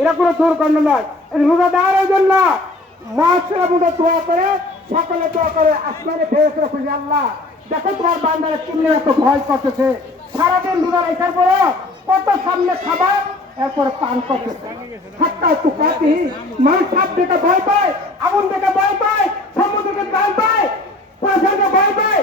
এরা কোনো দুর্গন্ধ নয়। রোজা দেওয়ার জন্য মহাসেরা বুঝে দোয়া করে, সকালে দোয়া করে, আসমানে ফেরেশতারা খুঁজে, আল্লাহ দেখো তোমার বান্দারা কিনে এত ভয় করতেছে, সারাদিন রোজা রাখার পরে কত সামনে খাবার এরপরে পান করতেছে, সাতটায় তো কাটি মানুষ সাপ দেখে ভয় পায়, আগুন দেখে ভয় পায়, সমুদ্রকে ভয় পায়, পাশাকে ভয় পায়,